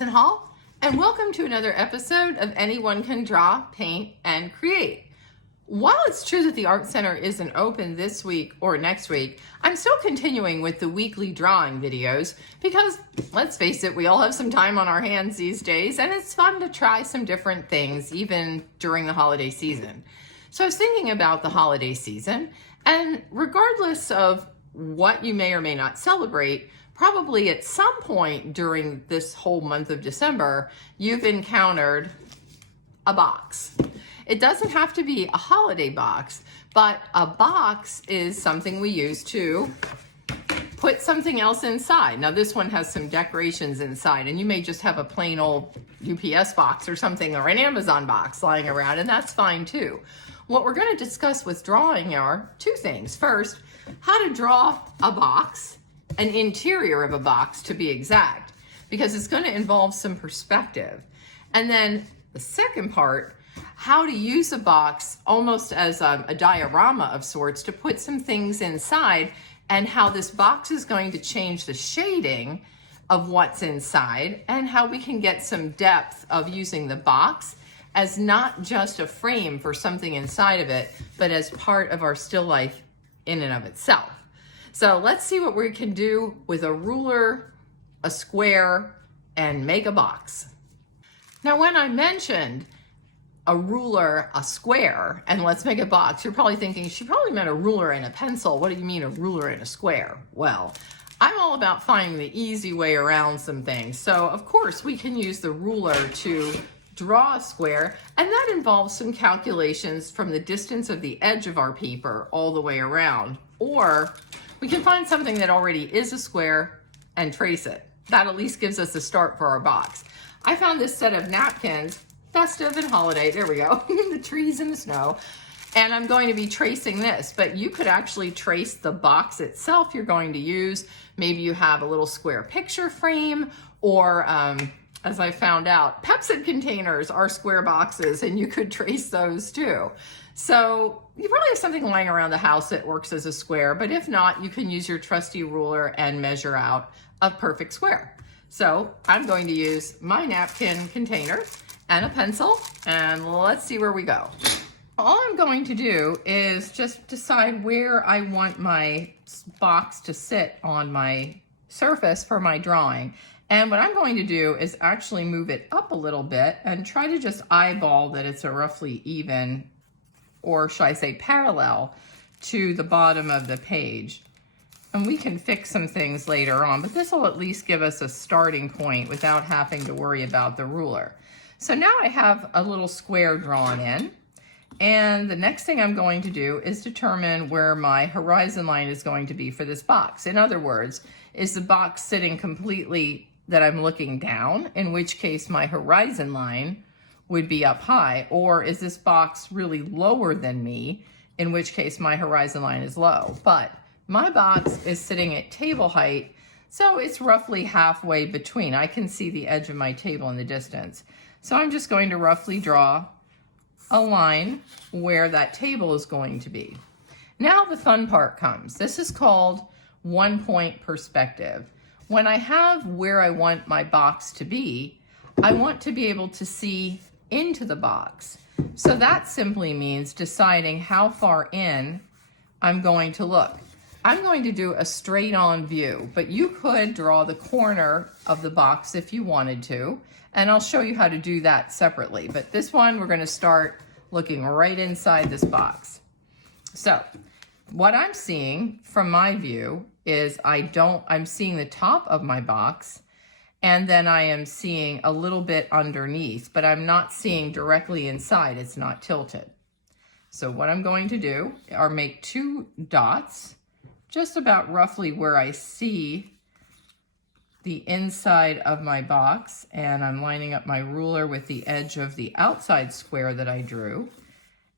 Susan Hall, and welcome to another episode of Anyone Can Draw, Paint, and Create. While it's true that the Art Center isn't open this week or next week, I'm still continuing with the weekly drawing videos because, let's face it, we all have some time on our hands these days, and it's fun to try some different things even during the holiday season. So I was thinking about the holiday season, and regardless of what you may or may not celebrate, probably at some point during this whole month of December, you've encountered a box. It doesn't have to be a holiday box, but a box is something we use to put something else inside. Now this one has some decorations inside, and you may just have a plain old UPS box or something, or an Amazon box lying around, and that's fine too. What we're going to discuss with drawing are two things. First, how to draw a box, an interior of a box to be exact, because it's going to involve some perspective. And then the second part, how to use a box almost as a diorama of sorts to put some things inside, and how this box is going to change the shading of what's inside, and how we can get some depth of using the box as not just a frame for something inside of it, but as part of our still life in and of itself. So let's see what we can do with a ruler, a square, and make a box. Now, when I mentioned a ruler, a square, and let's make a box, you're probably thinking, she probably meant a ruler and a pencil. What do you mean a ruler and a square? Well, I'm all about finding the easy way around some things. So of course we can use the ruler to draw a square, and that involves some calculations from the distance of the edge of our paper all the way around. Or we can find something that already is a square and trace it. That at least gives us a start for our box. I found this set of napkins, festive and holiday, there we go, the trees and the snow, and I'm going to be tracing this, but you could actually trace the box itself you're going to use. Maybe you have a little square picture frame, or as I found out, Pepsi containers are square boxes, and you could trace those too. So you probably have something lying around the house that works as a square, but if not, you can use your trusty ruler and measure out a perfect square. So I'm going to use my napkin container and a pencil, and let's see where we go. All I'm going to do is just decide where I want my box to sit on my surface for my drawing. And what I'm going to do is actually move it up a little bit and try to just eyeball that it's a roughly even, or should I say parallel, to the bottom of the page. And we can fix some things later on, but this will at least give us a starting point without having to worry about the ruler. So now I have a little square drawn in, and the next thing I'm going to do is determine where my horizon line is going to be for this box. In other words, is the box sitting completely that I'm looking down, in which case my horizon line would be up high, or is this box really lower than me, in which case my horizon line is low. But my box is sitting at table height, so it's roughly halfway between. I can see the edge of my table in the distance. So I'm just going to roughly draw a line where that table is going to be. Now the fun part comes. This is called one-point perspective. When I have where I want my box to be, I want to be able to see into the box. So that simply means deciding how far in I'm going to look. I'm going to do a straight on view, but you could draw the corner of the box if you wanted to, and I'll show you how to do that separately. But this one, we're going to start looking right inside this box. So what I'm seeing from my view is I'm seeing the top of my box, and then I am seeing a little bit underneath, but I'm not seeing directly inside. It's not tilted. So what I'm going to do are make two dots just about roughly where I see the inside of my box, and I'm lining up my ruler with the edge of the outside square that I drew.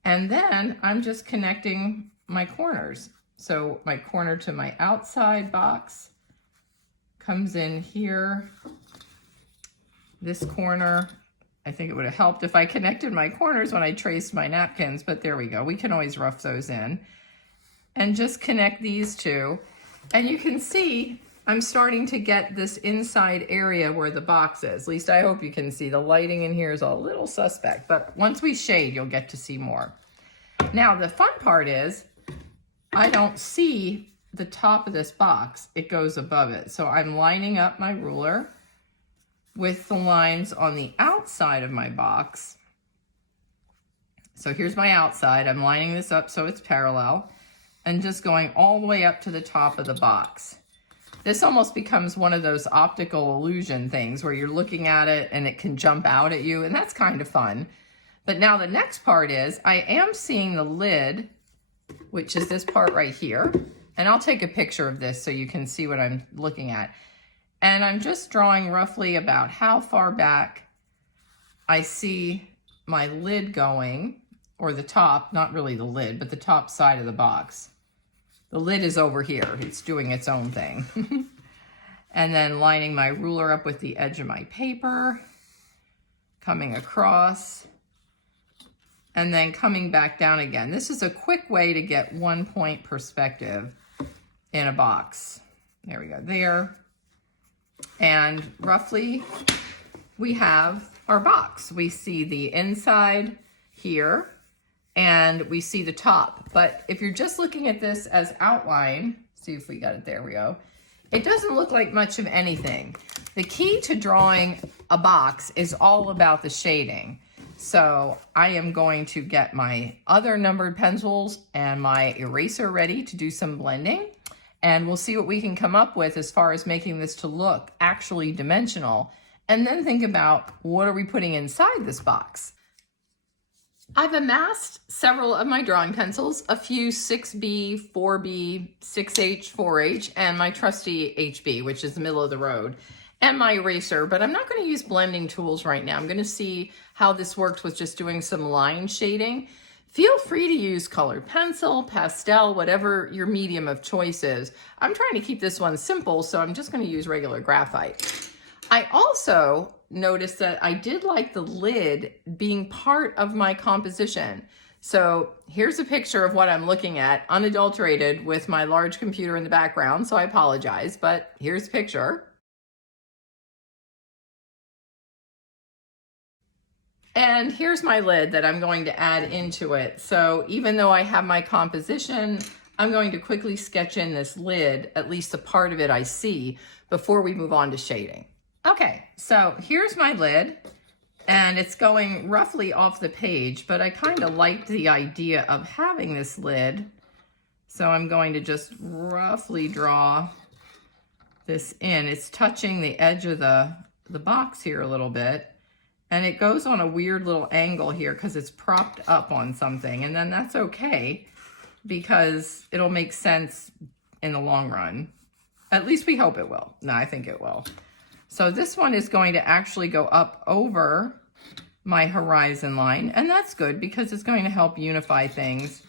And then I'm just connecting my corners. So my corner to my outside box comes in here. This corner, I think it would have helped if I connected my corners when I traced my napkins, but there we go. We can always rough those in. And just connect these two. And you can see I'm starting to get this inside area where the box is. At least I hope you can see. The lighting in here is a little suspect, but once we shade, you'll get to see more. Now, the fun part is I don't see the top of this box. It goes above it. So I'm lining up my ruler with the lines on the outside of my box. So here's my outside. I'm lining this up so it's parallel and just going all the way up to the top of the box. This almost becomes one of those optical illusion things where you're looking at it and it can jump out at you, and that's kind of fun. But now the next part is I am seeing the lid, which is this part right here. And I'll take a picture of this so you can see what I'm looking at. And I'm just drawing roughly about how far back I see my lid going, or the top, not really the lid, but the top side of the box. The lid is over here. It's doing its own thing. And then lining my ruler up with the edge of my paper, coming across, and then coming back down again. This is a quick way to get 1 point perspective in a box. There we go, there. And roughly we have our box. We see the inside here and we see the top. But if you're just looking at this as outline, see if we got it, there we go. It doesn't look like much of anything. The key to drawing a box is all about the shading. So I am going to get my other numbered pencils and my eraser ready to do some blending. And we'll see what we can come up with as far as making this to look actually dimensional. And then think about, what are we putting inside this box? I've amassed several of my drawing pencils, a few 6B, 4B, 6H, 4H, and my trusty HB, which is the middle of the road, and my eraser, but I'm not going to use blending tools right now. I'm going to see how this works with just doing some line shading. Feel free to use colored pencil, pastel, whatever your medium of choice is. I'm trying to keep this one simple, so I'm just going to use regular graphite. I also noticed that I did like the lid being part of my composition. So here's a picture of what I'm looking at, unadulterated with my large computer in the background, so I apologize, but here's a picture. And here's my lid that I'm going to add into it. So even though I have my composition, I'm going to quickly sketch in this lid, at least a part of it I see, before we move on to shading. Okay, so here's my lid, and it's going roughly off the page, but I kind of liked the idea of having this lid. So I'm going to just roughly draw this in. It's touching the edge of the box here a little bit. And it goes on a weird little angle here because it's propped up on something. And then that's okay because it'll make sense in the long run. At least we hope it will. No, I think it will. So this one is going to actually go up over my horizon line. And that's good because it's going to help unify things.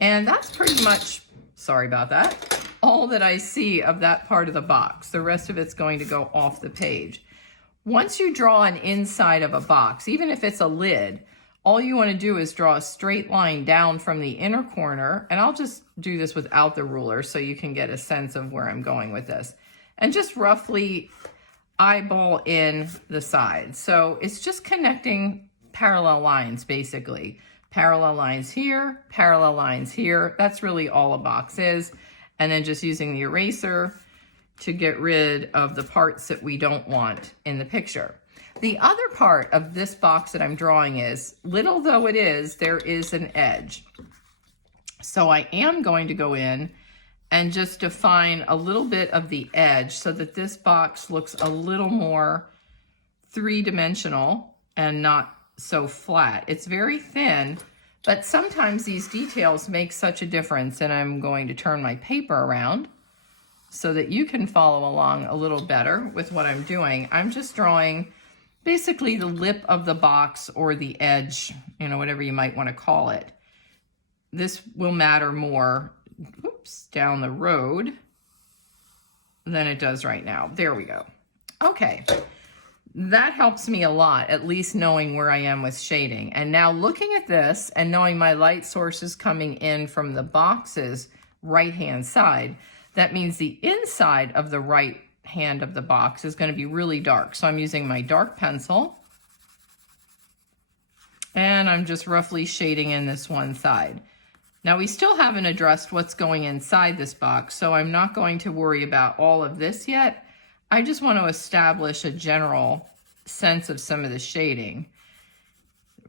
And that's pretty much, sorry about that, all that I see of that part of the box. The rest of it's going to go off the page. Once you draw an inside of a box, even if it's a lid, all you want to do is draw a straight line down from the inner corner, and I'll just do this without the ruler so you can get a sense of where I'm going with this, and just roughly eyeball in the sides. So it's just connecting parallel lines, basically. Parallel lines here, parallel lines here. That's really all a box is. And then just using the eraser to get rid of the parts that we don't want in the picture. The other part of this box that I'm drawing is, little though it is, there is an edge. So I am going to go in and just define a little bit of the edge so that this box looks a little more three-dimensional and not so flat. It's very thin, but sometimes these details make such a difference, and I'm going to turn my paper around so that you can follow along a little better with what I'm doing. I'm just drawing basically the lip of the box or the edge, you know, whatever you might want to call it. This will matter more, oops, down the road than it does right now. There we go. Okay, that helps me a lot, at least knowing where I am with shading. And now looking at this and knowing my light source is coming in from the box's right-hand side, that means the inside of the right hand of the box is going to be really dark. So I'm using my dark pencil, and I'm just roughly shading in this one side. Now we still haven't addressed what's going inside this box, so I'm not going to worry about all of this yet. I just want to establish a general sense of some of the shading.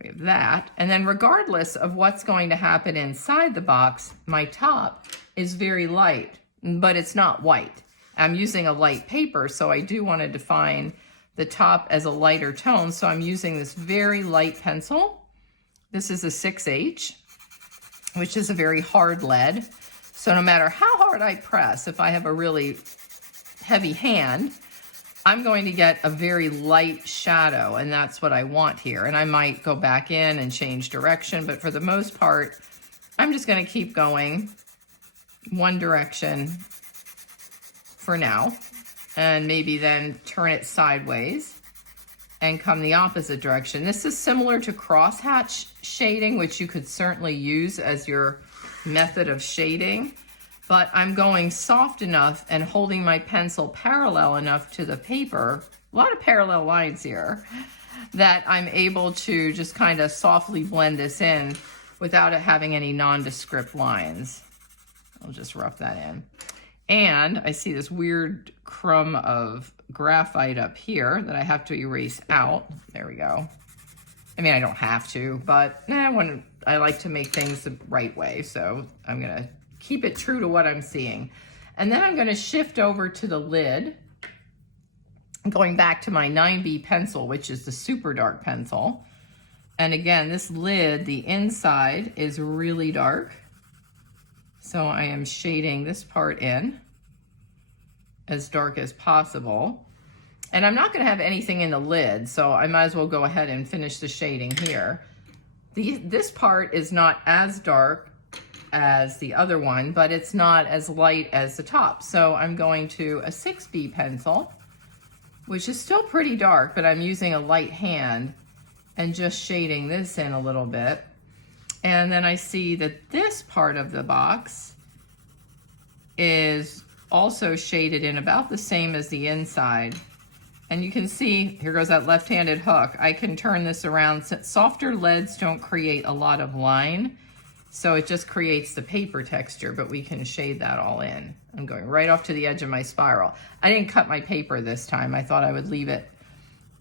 We have that, and then regardless of what's going to happen inside the box, my top is very light, but it's not white. I'm using a light paper, so I do want to define the top as a lighter tone, so I'm using this very light pencil. This is a 6H, which is a very hard lead. So no matter how hard I press, if I have a really heavy hand, I'm going to get a very light shadow, and that's what I want here. And I might go back in and change direction, but for the most part, I'm just going to keep going one direction for now, and maybe then turn it sideways and come the opposite direction. This is similar to crosshatch shading, which you could certainly use as your method of shading, but I'm going soft enough and holding my pencil parallel enough to the paper, a lot of parallel lines here, that I'm able to just kind of softly blend this in without it having any nondescript lines. I'll just rough that in. And I see this weird crumb of graphite up here that I have to erase out. There we go. I mean, I don't have to, but when I like to make things the right way, so I'm gonna keep it true to what I'm seeing. And then I'm gonna shift over to the lid, going back to my 9B pencil, which is the super dark pencil. And again, this lid, the inside is really dark. So I am shading this part in as dark as possible. And I'm not going to have anything in the lid, so I might as well go ahead and finish the shading here. This part is not as dark as the other one, but it's not as light as the top. So I'm going to a 6B pencil, which is still pretty dark, but I'm using a light hand and just shading this in a little bit. And then I see that this part of the box is also shaded in about the same as the inside. And you can see, here goes that left-handed hook. I can turn this around. Softer leads don't create a lot of line, so it just creates the paper texture, but we can shade that all in. I'm going right off to the edge of my spiral. I didn't cut my paper this time. I thought I would leave it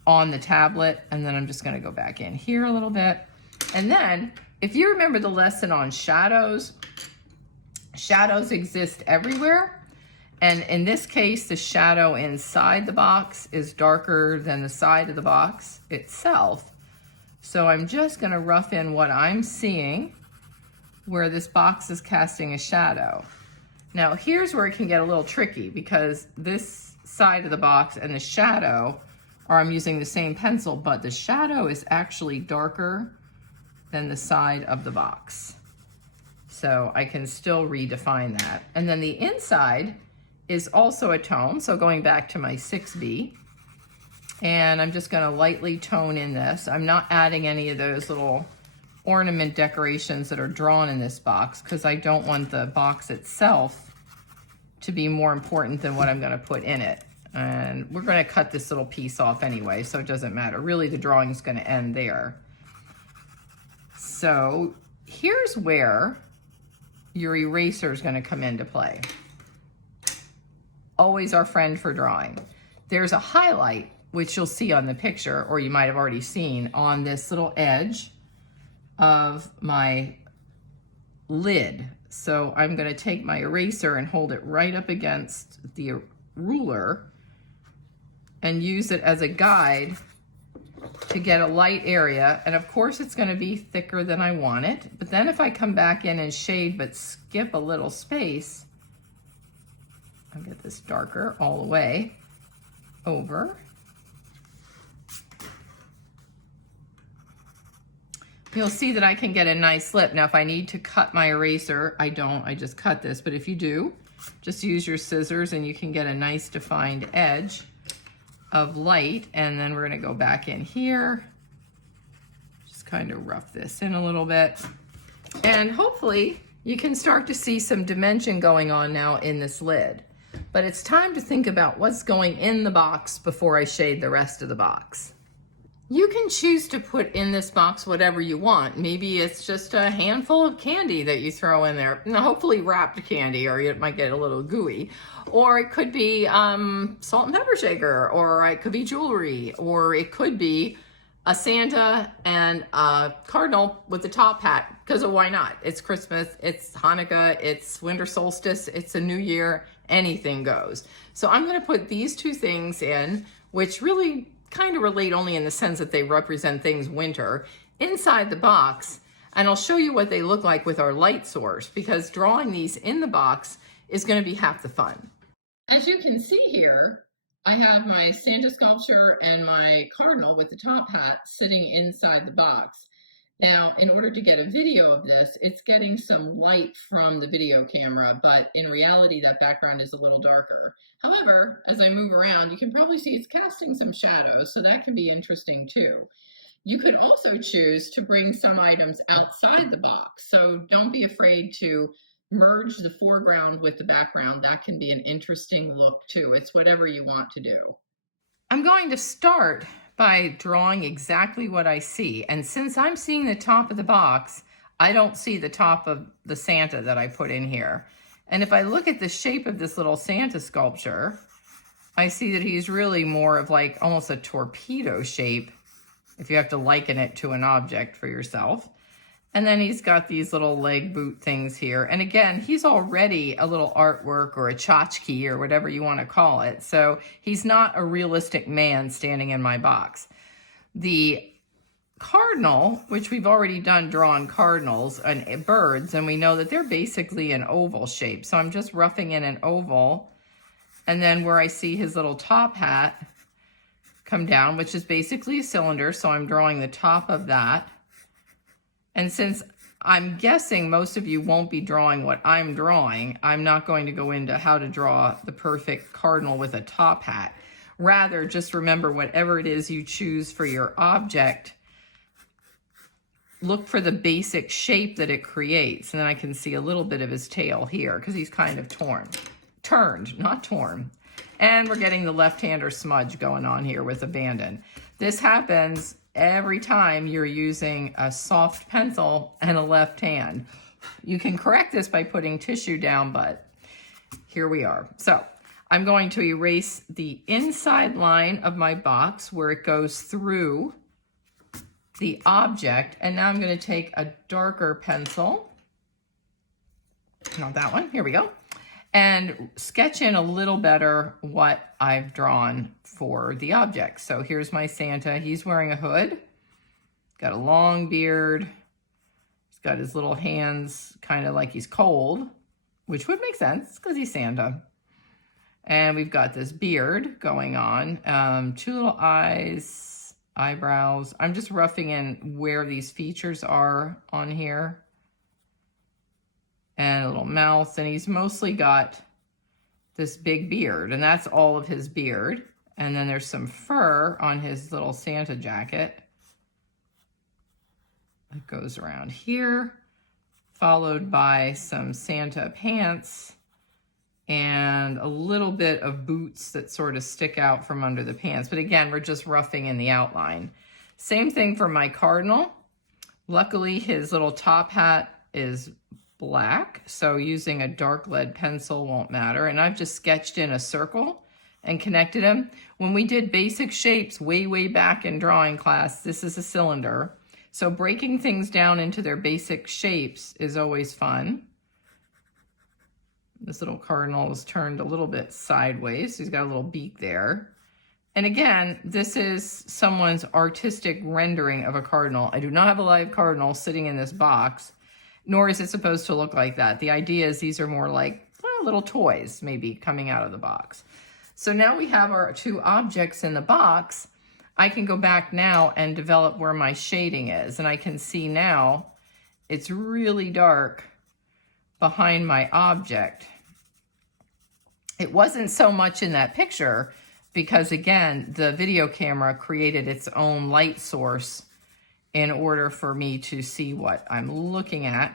on the tablet, and then I'm just gonna go back in here a little bit. And then, if you remember the lesson on shadows, shadows exist everywhere. And in this case, the shadow inside the box is darker than the side of the box itself. So I'm just gonna rough in what I'm seeing where this box is casting a shadow. Now here's where it can get a little tricky, because this side of the box and the shadow, or I'm using the same pencil, but the shadow is actually darker than the side of the box. So I can still redefine that. And then the inside is also a tone, so going back to my 6B, and I'm just gonna lightly tone in this. I'm not adding any of those little ornament decorations that are drawn in this box, because I don't want the box itself to be more important than what I'm gonna put in it. And we're gonna cut this little piece off anyway, so it doesn't matter. Really, the drawing's gonna end there. So here's where your eraser is gonna come into play. Always our friend for drawing. There's a highlight, which you'll see on the picture, or you might have already seen, on this little edge of my lid. So I'm gonna take my eraser and hold it right up against the ruler and use it as a guide to get a light area. And of course it's gonna be thicker than I want it. But then if I come back in and shade but skip a little space, I'll get this darker all the way over. You'll see that I can get a nice lip. Now, if I need to cut my eraser, I don't, I just cut this. But if you do, just use your scissors and you can get a nice defined edge of light. And then we're gonna go back in here, just kind of rough this in a little bit. And hopefully You can start to see some dimension going on now in this lid. But it's time to think about what's going in the box before I shade the rest of the box. You can choose to put in this box whatever you want. Maybe it's just a handful of candy that you throw in there. Now, hopefully wrapped candy, or it might get a little gooey. Or it could be salt and pepper shaker, or it could be jewelry, or it could be a Santa and a cardinal with the top hat, because why not? It's Christmas, it's Hanukkah, it's winter solstice, it's a new year, anything goes. So I'm gonna put these two things in, which really kind of relate only in the sense that they represent things winter, inside the box, and I'll show you what they look like with our light source, because drawing these in the box is gonna be half the fun. As you can see here, I have my Santa sculpture and my cardinal with the top hat sitting inside the box. Now, in order to get a video of this, it's getting some light from the video camera, but in reality, that background is a little darker. However, as I move around, you can probably see it's casting some shadows, so that can be interesting too. You could also choose to bring some items outside the box, so don't be afraid to merge the foreground with the background. That can be an interesting look too. It's whatever you want to do. I'm going to start by drawing exactly what I see. And since I'm seeing the top of the box, I don't see the top of the Santa that I put in here. And if I look at the shape of this little Santa sculpture, I see that he's really more of like almost a torpedo shape, if you have to liken it to an object for yourself. And then he's got these little leg boot things here. And again, he's already a little artwork or a tchotchke or whatever you want to call it. So he's not a realistic man standing in my box. The cardinal, which we've already done drawn cardinals and birds, and we know that they're basically an oval shape. So I'm just roughing in an oval. And then where I see his little top hat come down, which is basically a cylinder, so I'm drawing the top of that. And since I'm guessing most of you won't be drawing what I'm drawing, I'm not going to go into how to draw the perfect cardinal with a top hat. Rather, just remember whatever it is you choose for your object, look for the basic shape that it creates. And then I can see a little bit of his tail here because he's kind of turned, not torn. And we're getting the left-hander smudge going on here with abandon. This happens every time you're using a soft pencil and a left hand. You can correct this by putting tissue down, but here we are. So I'm going to erase the inside line of my box where it goes through the object. And now I'm going to take a darker pencil, not that one, here we go, and sketch in a little better what I've drawn for the object. So here's my Santa. He's wearing a hood, got a long beard. He's got his little hands kind of like he's cold, which would make sense because he's Santa. And we've got this beard going on, two little eyes, eyebrows. I'm just roughing in where these features are on here. And a little mouth, and he's mostly got this big beard, and that's all of his beard. And then there's some fur on his little Santa jacket that goes around here, followed by some Santa pants and a little bit of boots that sort of stick out from under the pants. But again, we're just roughing in the outline. Same thing for my cardinal. Luckily, his little top hat is black, so using a dark lead pencil won't matter. And I've just sketched in a circle and connected them. When we did basic shapes way back in drawing class, this is a cylinder. So breaking things down into their basic shapes is always fun. This little cardinal is turned a little bit sideways. He's got a little beak there. And again, this is someone's artistic rendering of a cardinal. I do not have a live cardinal sitting in this box, nor is it supposed to look like that. The idea is these are more like little toys maybe coming out of the box. So now we have our two objects in the box. I can go back now and develop where my shading is. And I can see now it's really dark behind my object. It wasn't so much in that picture because again, the video camera created its own light source in order for me to see what I'm looking at,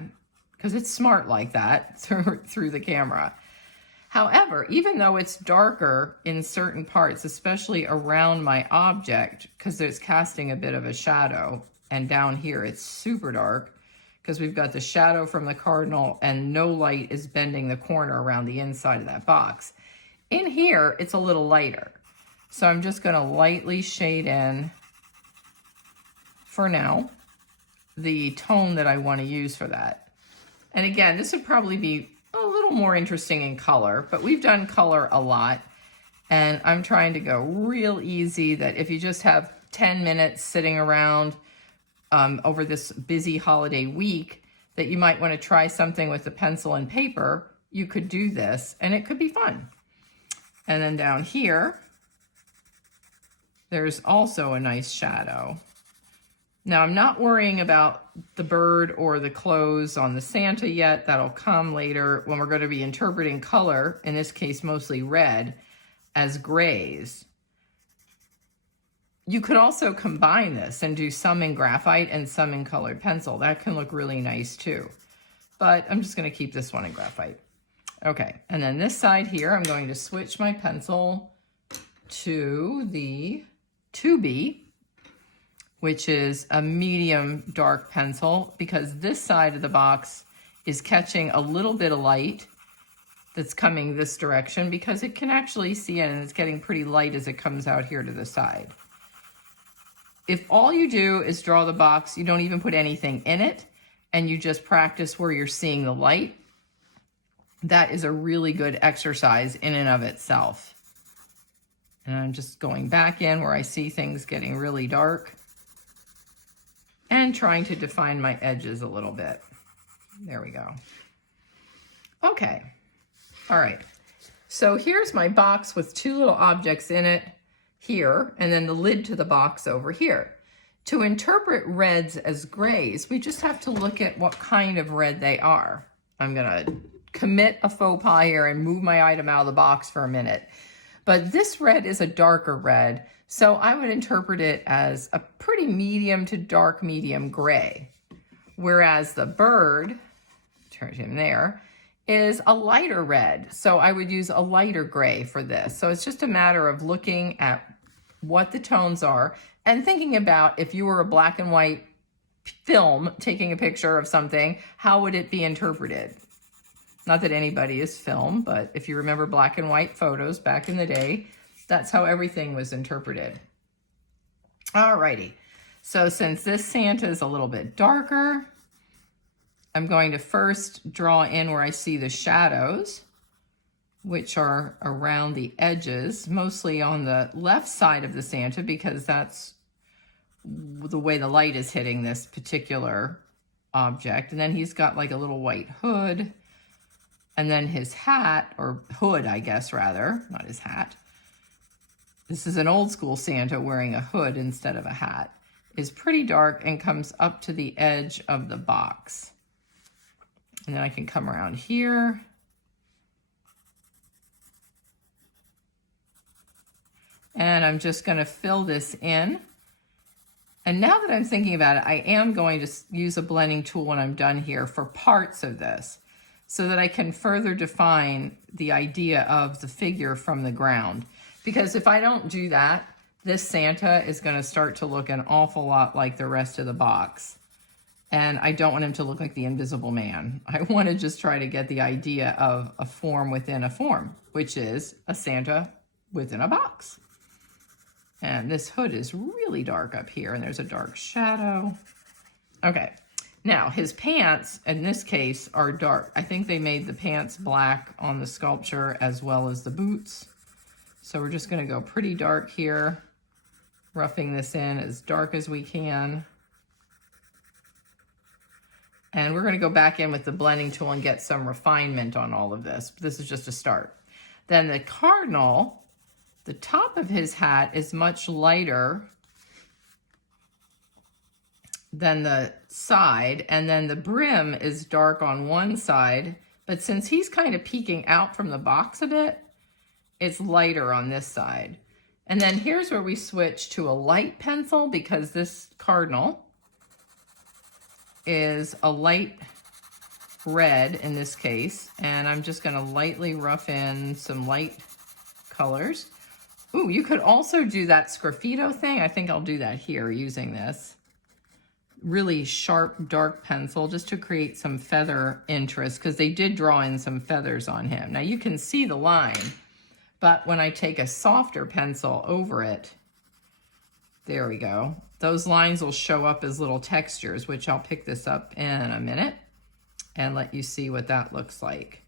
because it's smart like that through the camera. However, even though it's darker in certain parts, especially around my object, because it's casting a bit of a shadow, and down here it's super dark, because we've got the shadow from the cardinal and no light is bending the corner around the inside of that box. In here, it's a little lighter. So I'm just going to lightly shade in, for now, the tone that I want to use for that. And again, this would probably be a little more interesting in color, but we've done color a lot. And I'm trying to go real easy, that if you just have 10 minutes sitting around over this busy holiday week, that you might want to try something with the pencil and paper, you could do this and it could be fun. And then down here, there's also a nice shadow. Now I'm not worrying about the bird or the clothes on the Santa yet. That'll come later when we're going to be interpreting color, in this case mostly red, as grays. You could also combine this and do some in graphite and some in colored pencil. That can look really nice too. But I'm just going to keep this one in graphite. Okay, and then this side here, I'm going to switch my pencil to the 2B, which is a medium dark pencil, because this side of the box is catching a little bit of light that's coming this direction, because it can actually see it and it's getting pretty light as it comes out here to the side. If all you do is draw the box, you don't even put anything in it, and you just practice where you're seeing the light, that is a really good exercise in and of itself. And I'm just going back in where I see things getting really dark and trying to define my edges a little bit. There we go. Okay. All right. So here's my box with two little objects in it here, and then the lid to the box over here. To interpret reds as grays, we just have to look at what kind of red they are. I'm going to commit a faux pas here and move my item out of the box for a minute. But this red is a darker red, so I would interpret it as a pretty medium to dark medium gray. Whereas the bird, turn him there, is a lighter red. So I would use a lighter gray for this. So it's just a matter of looking at what the tones are and thinking about, if you were a black and white film taking a picture of something, how would it be interpreted? Not that anybody is film, but if you remember black and white photos back in the day, that's how everything was interpreted. Alrighty, so since this Santa is a little bit darker, I'm going to first draw in where I see the shadows, which are around the edges, mostly on the left side of the Santa, because that's the way the light is hitting this particular object. And then he's got like a little white hood. And then his hat, or hood, I guess, rather, not his hat. This is an old school Santa wearing a hood instead of a hat. Is pretty dark and comes up to the edge of the box. And then I can come around here. And I'm just going to fill this in. And now that I'm thinking about it, I am going to use a blending tool when I'm done here for parts of this, so that I can further define the idea of the figure from the ground. Because if I don't do that, this Santa is going to start to look an awful lot like the rest of the box. And I don't want him to look like the Invisible Man. I want to just try to get the idea of a form within a form, which is a Santa within a box. And this hood is really dark up here, and there's a dark shadow. Okay. Now, his pants, in this case, are dark. I think they made the pants black on the sculpture as well as the boots. So we're just going to go pretty dark here, roughing this in as dark as we can. And we're going to go back in with the blending tool and get some refinement on all of this. This is just a start. Then the cardinal, the top of his hat is much lighter than the side, and then the brim is dark on one side, but since he's kind of peeking out from the box a bit, it's lighter on this side. And then here's where we switch to a light pencil, because this cardinal is a light red in this case, and I'm just gonna lightly rough in some light colors. Ooh, you could also do that Sgraffito thing. I think I'll do that here using this really sharp, dark pencil just to create some feather interest, because they did draw in some feathers on him. Now you can see the line, but when I take a softer pencil over it, there we go. Those lines will show up as little textures, which I'll pick this up in a minute and let you see what that looks like.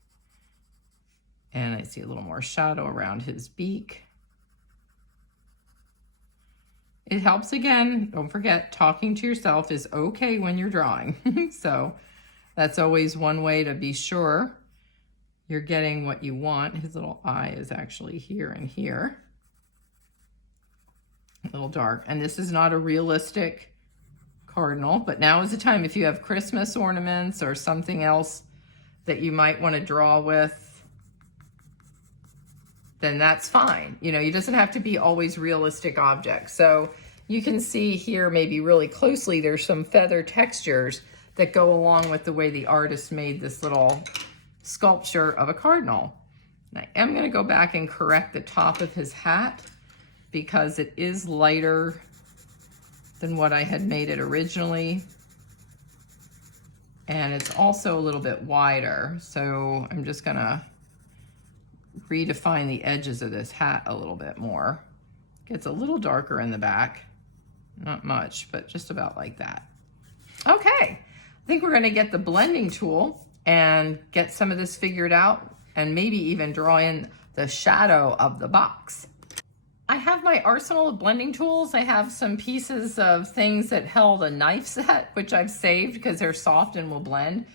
And I see a little more shadow around his beak. It helps, again, don't forget, talking to yourself is okay when you're drawing. So that's always one way to be sure you're getting what you want. His little eye is actually here and here. A little dark. And this is not a realistic cardinal, but now is the time if you have Christmas ornaments or something else that you might want to draw with, then that's fine. You know, it doesn't have to be always realistic objects. So you can see here maybe really closely there's some feather textures that go along with the way the artist made this little sculpture of a cardinal. And I am going to go back and correct the top of his hat because it is lighter than what I had made it originally. And it's also a little bit wider. So I'm just going to redefine the edges of this hat a little bit more. Gets a little darker in the back, not much, but just about like that. Okay, I think we're gonna get the blending tool and get some of this figured out and maybe even draw in the shadow of the box. I have my arsenal of blending tools. I have some pieces of things that held a knife set, which I've saved because they're soft and will blend,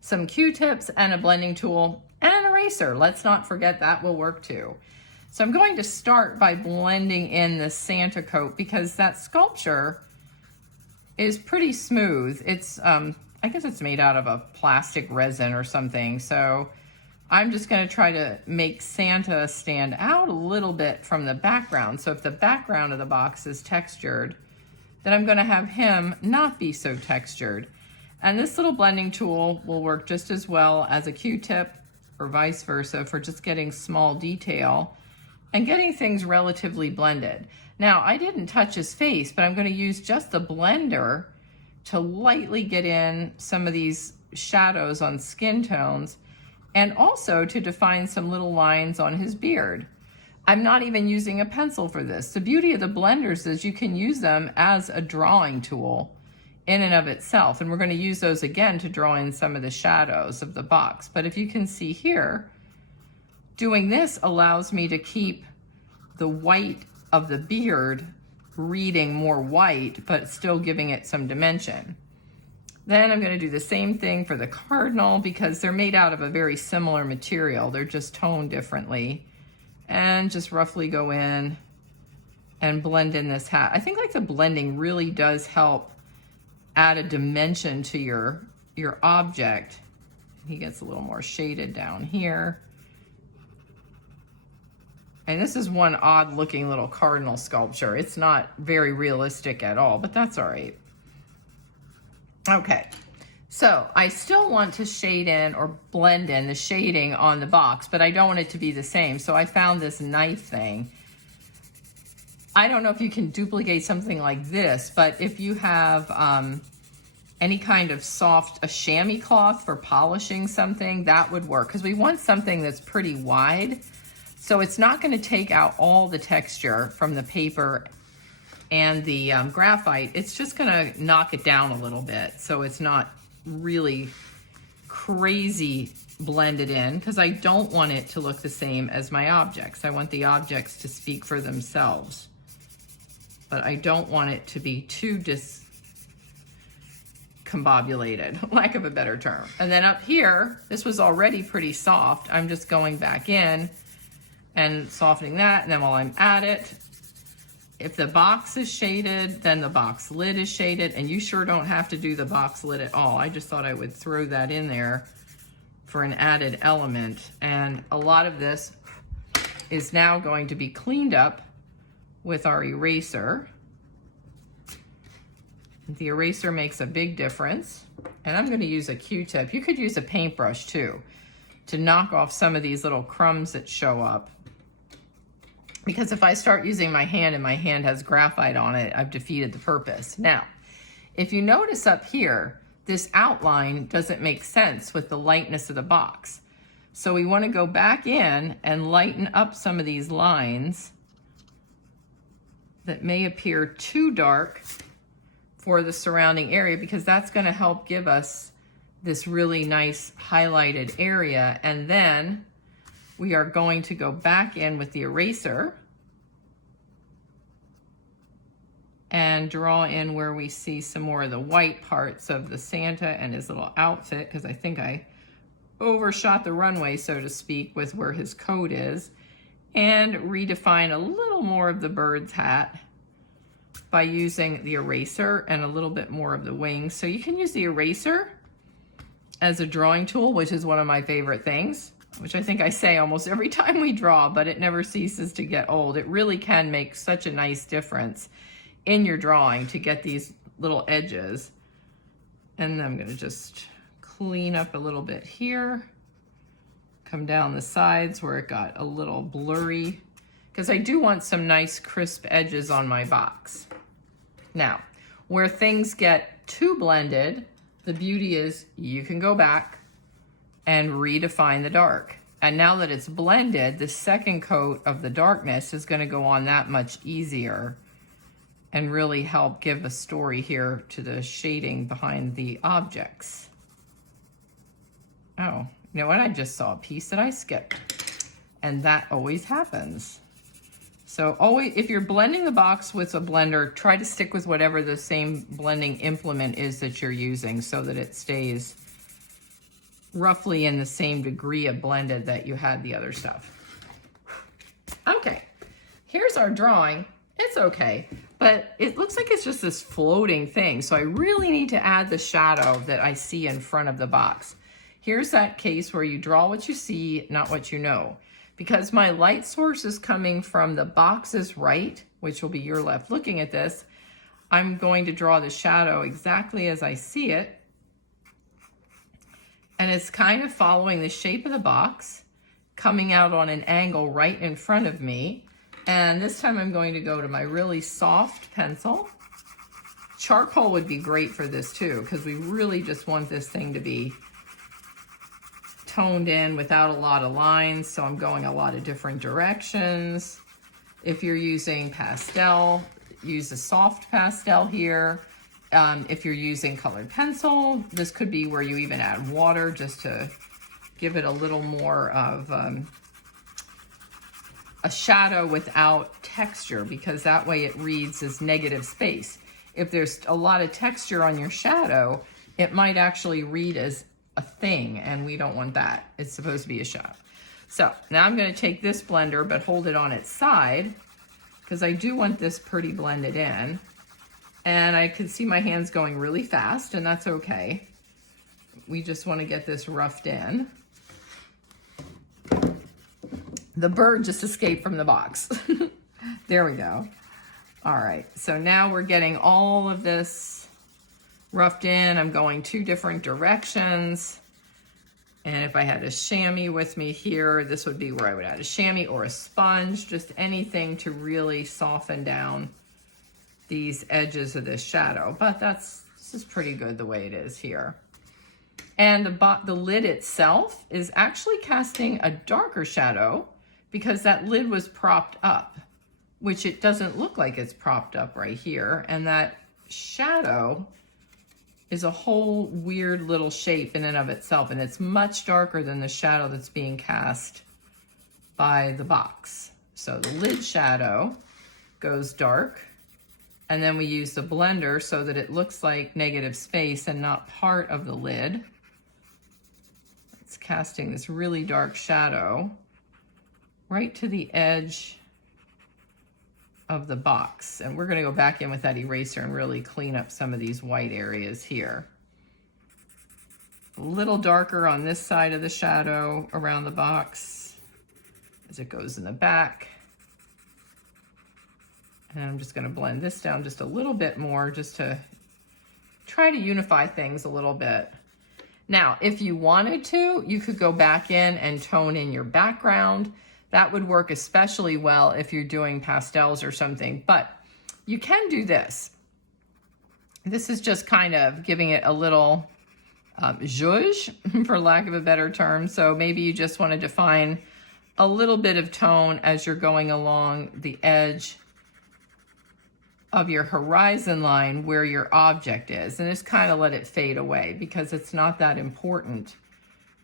some Q-tips and a blending tool, and an eraser. Let's not forget that will work too. So I'm going to start by blending in the Santa coat because that sculpture is pretty smooth. It's, I guess it's made out of a plastic resin or something. So I'm just going to try to make Santa stand out a little bit from the background. So if the background of the box is textured, then I'm going to have him not be so textured. And this little blending tool will work just as well as a Q-tip or vice versa for just getting small detail and getting things relatively blended. Now, I didn't touch his face, but I'm going to use just the blender to lightly get in some of these shadows on skin tones and also to define some little lines on his beard. I'm not even using a pencil for this. The beauty of the blenders is you can use them as a drawing tool in and of itself. And we're going to use those again to draw in some of the shadows of the box. But if you can see here, doing this allows me to keep the white of the beard reading more white, but still giving it some dimension. Then I'm going to do the same thing for the cardinal because they're made out of a very similar material. They're just toned differently. And just roughly go in and blend in this hat. I think like the blending really does help add a dimension to your object. He gets a little more shaded down here. And this is one odd looking little cardinal sculpture. It's not very realistic at all, but that's all right. Okay, so I still want to shade in or blend in the shading on the box, but I don't want it to be the same. So I found this knife thing. I don't know if you can duplicate something like this, but if you have any kind of soft, a chamois cloth for polishing something, that would work because we want something that's pretty wide. So it's not going to take out all the texture from the paper and the graphite. It's just going to knock it down a little bit so it's not really crazy blended in because I don't want it to look the same as my objects. I want the objects to speak for themselves. But I don't want it to be too discombobulated, lack of a better term. And then up here, this was already pretty soft. I'm just going back in and softening that. And then while I'm at it, if the box is shaded, then the box lid is shaded. And you sure don't have to do the box lid at all. I just thought I would throw that in there for an added element. And a lot of this is now going to be cleaned up with our eraser. The eraser makes a big difference. And I'm going to use a Q-tip. You could use a paintbrush too to knock off some of these little crumbs that show up. Because if I start using my hand and my hand has graphite on it, I've defeated the purpose. Now, if you notice up here, this outline doesn't make sense with the lightness of the box. So we want to go back in and lighten up some of these lines that may appear too dark for the surrounding area, because that's going to help give us this really nice highlighted area. And then we are going to go back in with the eraser and draw in where we see some more of the white parts of the Santa and his little outfit, because I think I overshot the runway, so to speak, with where his coat is, and redefine a little more of the bird's hat by using the eraser and a little bit more of the wings. So you can use the eraser as a drawing tool, which is one of my favorite things, which I think I say almost every time we draw, but it never ceases to get old. It really can make such a nice difference in your drawing to get these little edges. And I'm gonna just clean up a little bit here, come down the sides where it got a little blurry, because I do want some nice crisp edges on my box. Now, where things get too blended, the beauty is you can go back and redefine the dark. And now that it's blended, the second coat of the darkness is going to go on that much easier and really help give a story here to the shading behind the objects. Oh, you know what? I just saw a piece that I skipped, and that always happens. So always, if you're blending the box with a blender, try to stick with whatever the same blending implement is that you're using so that it stays roughly in the same degree of blended that you had the other stuff. Okay, here's our drawing. It's okay, but it looks like it's just this floating thing. So I really need to add the shadow that I see in front of the box. Here's that case where you draw what you see, not what you know. Because my light source is coming from the box's right, which will be your left looking at this, I'm going to draw the shadow exactly as I see it. And it's kind of following the shape of the box, coming out on an angle right in front of me. And this time I'm going to go to my really soft pencil. Charcoal would be great for this too, because we really just want this thing to be toned in without a lot of lines. So I'm going a lot of different directions. If you're using pastel, use a soft pastel here. If you're using colored pencil, this could be where you even add water just to give it a little more of a shadow without texture, because that way it reads as negative space. If there's a lot of texture on your shadow, it might actually read as a thing, and we don't want that. It's supposed to be a shadow. So now I'm going to take this blender but hold it on its side, because I do want this pretty blended in. And I can see my hands going really fast, and that's okay. We just want to get this roughed in. The bird just escaped from the box. There we go. All right, so now we're getting all of this roughed in. I'm going 2 different directions. And if I had a chamois with me here, this would be where I would add a chamois or a sponge, just anything to really soften down these edges of this shadow. But this is pretty good the way it is here. And the lid itself is actually casting a darker shadow because that lid was propped up, which it doesn't look like it's propped up right here. And that shadow is a whole weird little shape in and of itself, and it's much darker than the shadow that's being cast by the box. So the lid shadow goes dark, and then we use the blender so that it looks like negative space and not part of the lid. It's casting this really dark shadow right to the edge of the box. And we're gonna go back in with that eraser and really clean up some of these white areas here. A little darker on this side of the shadow around the box as it goes in the back. And I'm just gonna blend this down just a little bit more just to try to unify things a little bit. Now, if you wanted to, you could go back in and tone in your background. That would work especially well if you're doing pastels or something, but you can do this. This is just kind of giving it a little zhuzh, for lack of a better term. So maybe you just want to define a little bit of tone as you're going along the edge of your horizon line where your object is, and just kind of let it fade away because it's not that important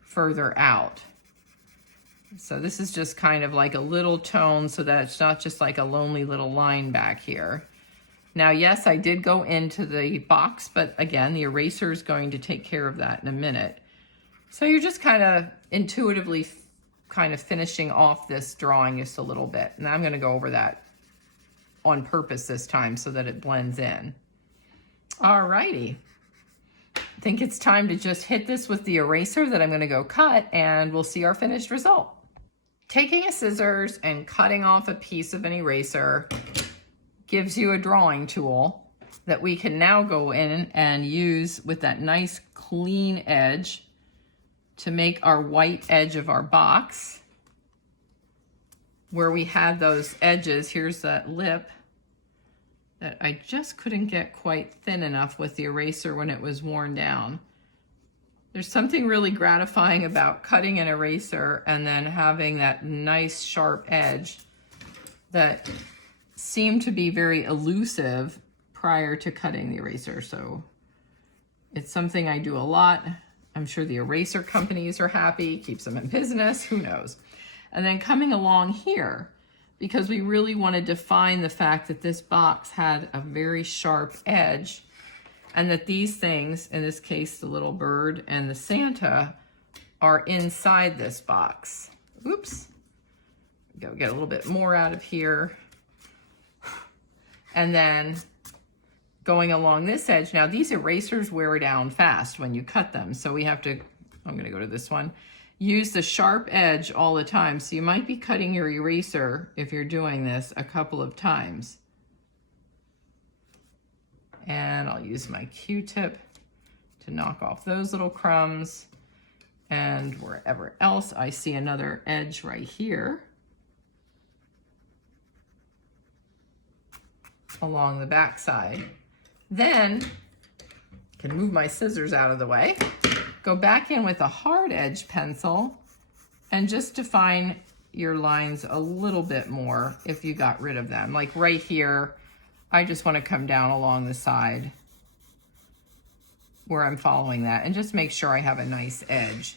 further out. So this is just kind of like a little tone so that it's not just like a lonely little line back here. Now, yes, I did go into the box, but again, the eraser is going to take care of that in a minute. So you're just kind of intuitively kind of finishing off this drawing just a little bit. And I'm going to go over that on purpose this time so that it blends in. All righty. I think it's time to just hit this with the eraser that I'm going to go cut, and we'll see our finished result. Taking a scissors and cutting off a piece of an eraser gives you a drawing tool that we can now go in and use with that nice clean edge to make our white edge of our box. Where we had those edges, here's that lip that I just couldn't get quite thin enough with the eraser when it was worn down. There's something really gratifying about cutting an eraser and then having that nice sharp edge that seemed to be very elusive prior to cutting the eraser. So it's something I do a lot. I'm sure the eraser companies are happy, keeps them in business, who knows. And then coming along here, because we really want to define the fact that this box had a very sharp edge, and that these things, in this case, the little bird and the Santa, are inside this box. Oops. Go get a little bit more out of here. And then going along this edge, now these erasers wear down fast when you cut them, so we have to, I'm going to go to this one, use the sharp edge all the time. So you might be cutting your eraser, if you're doing this, a couple of times. And I'll use my Q-tip to knock off those little crumbs. And wherever else I see another edge right here, along the back side. Then, can move my scissors out of the way, go back in with a hard edge pencil and just define your lines a little bit more if you got rid of them. Like right here, I just want to come down along the side where I'm following that and just make sure I have a nice edge.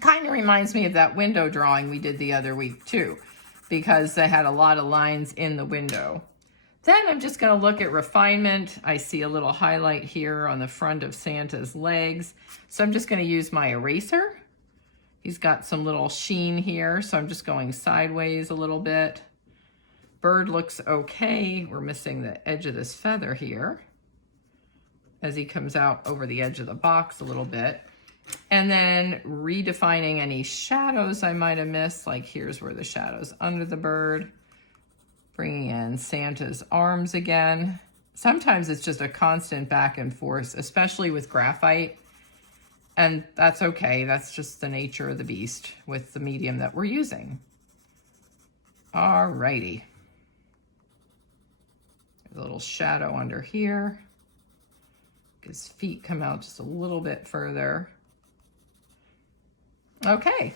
Kind of reminds me of that window drawing we did the other week too, because I had a lot of lines in the window. Then I'm just going to look at refinement. I see a little highlight here on the front of Santa's legs. So I'm just going to use my eraser. He's got some little sheen here, so I'm just going sideways a little bit. Bird looks okay. We're missing the edge of this feather here as he comes out over the edge of the box a little bit. And then redefining any shadows I might have missed, like here's where the shadow's under the bird. Bringing in Santa's arms again. Sometimes it's just a constant back and forth, especially with graphite. And that's okay, that's just the nature of the beast with the medium that we're using. Alrighty. There's a little shadow under here. His feet come out just a little bit further. Okay.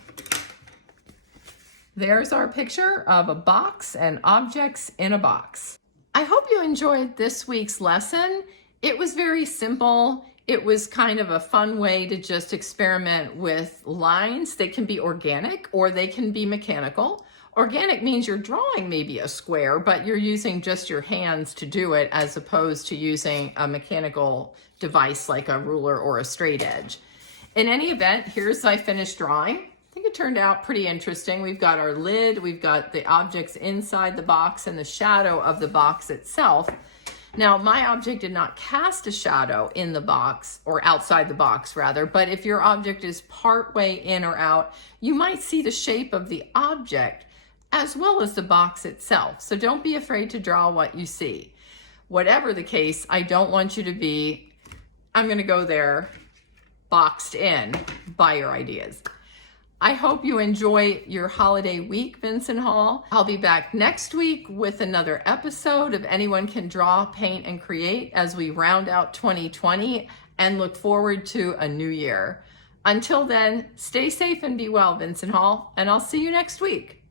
There's our picture of a box and objects in a box. I hope you enjoyed this week's lesson. It was very simple. It was kind of a fun way to just experiment with lines. They can be organic or they can be mechanical. Organic means you're drawing maybe a square, but you're using just your hands to do it as opposed to using a mechanical device like a ruler or a straight edge. In any event, here's my finished drawing. I think it turned out pretty interesting. We've got our lid, we've got the objects inside the box and the shadow of the box itself. Now, my object did not cast a shadow in the box, or outside the box rather, but if your object is part way in or out, you might see the shape of the object as well as the box itself. So don't be afraid to draw what you see. whatever the case, I don't want you to be, I'm going to go there, boxed in by your ideas. I hope you enjoy your holiday week, Vincent Hall. I'll be back next week with another episode of Anyone Can Draw, Paint, and Create as we round out 2020 and look forward to a new year. Until then, stay safe and be well, Vincent Hall, and I'll see you next week.